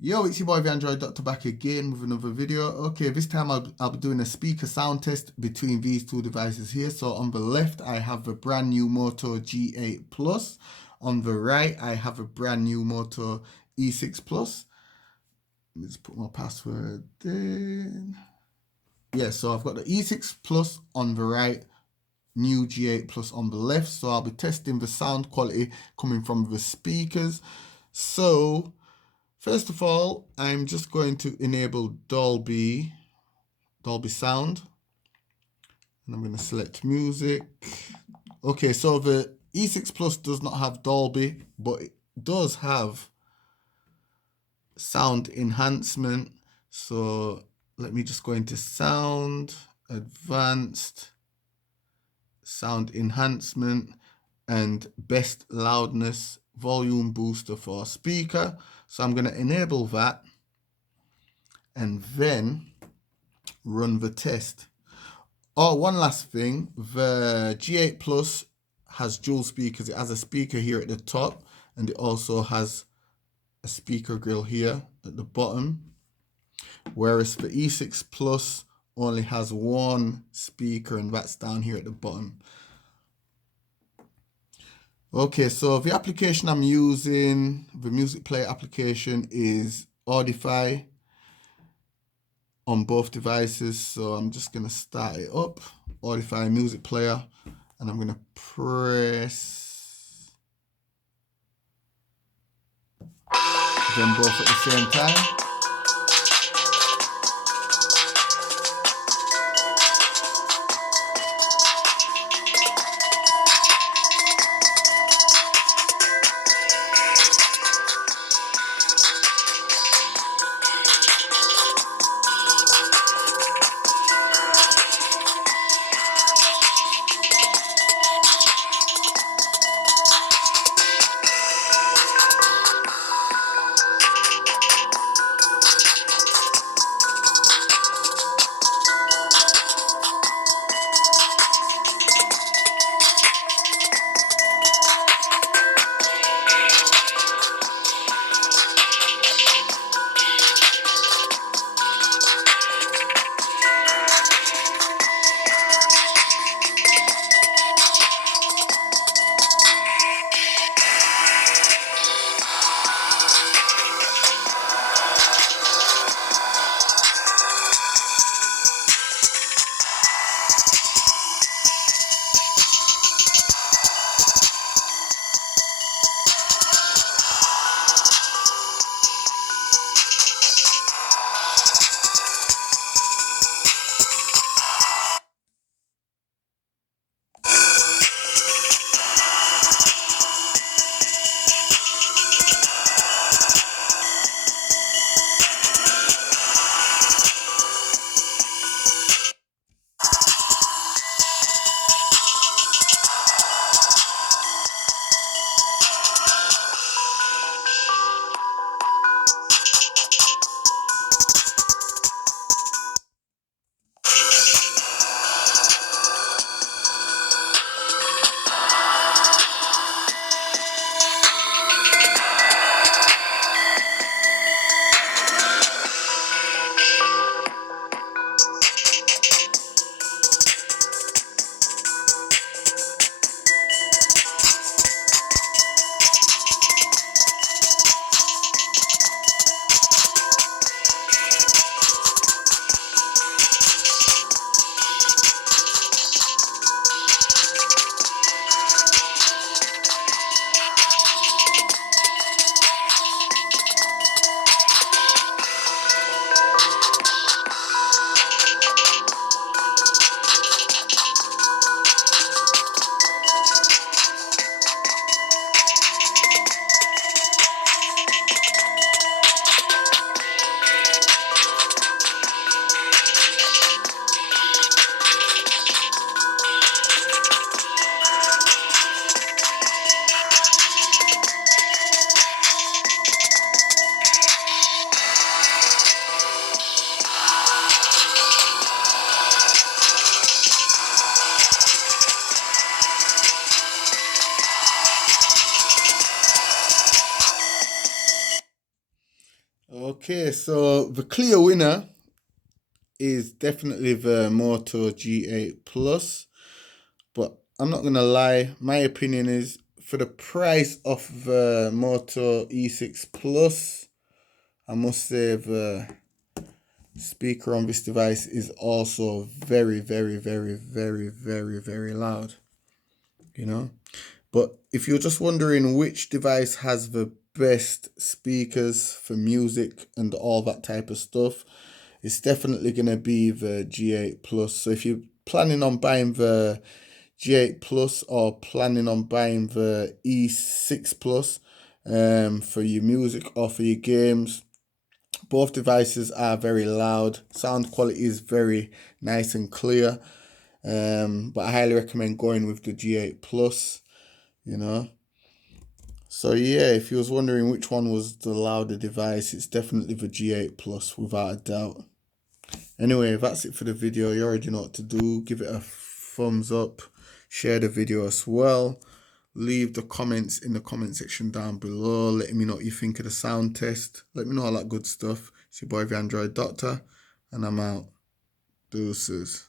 Yo, it's your boy the Android Doctor back again with another video. Okay, this time I'll be doing a speaker sound test between these two devices here. So on the left, I have the brand new Moto G8 Plus. On the right, I have a brand new Moto E6 Plus. Let me just put my password in. Yeah, so I've got the E6 Plus on the right, new G8 Plus on the left. So I'll be testing the sound quality coming from the speakers. So first of all, I'm just going to enable Dolby Sound. And I'm going to select music. Okay, so the E6 Plus does not have Dolby, but it does have sound enhancement. So let me just go into sound, advanced, sound enhancement, and best loudness volume booster for speaker. So I'm going to enable that and then run the test. Oh, one last thing, the G8 Plus has dual speakers. It has a speaker here at the top and it also has a speaker grill here at the bottom, whereas the E6 Plus only has one speaker and that's down here at the bottom. Okay, so the application I'm using, the music player application, is Audify on both devices. So I'm just going to start it up, Audify music player, and I'm going to press them both at the same time. Okay, so the clear winner is definitely the Moto G8 Plus, but I'm not gonna lie, my opinion is for the price of the Moto E6 Plus, I must say the speaker on this device is also very, very, very, very, very, very loud, you know. But if you're just wondering which device has the best speakers for music and all that type of stuff, it's definitely going to be the G8 Plus. So if you're planning on buying the G8 Plus or planning on buying the E6 Plus for your music or for your games, both devices are very loud. Sound quality is very nice and clear. But I highly recommend going with the G8 Plus, you know. So yeah, if you was wondering which one was the louder device, it's definitely the G8 Plus without a doubt. Anyway, that's it for the video. You already know what to do. Give it a thumbs up. Share the video as well. Leave the comments in the comment section down below. Letting me know what you think of the sound test. Let me know all that good stuff. It's your boy, the Android Doctor. And I'm out. Deuces.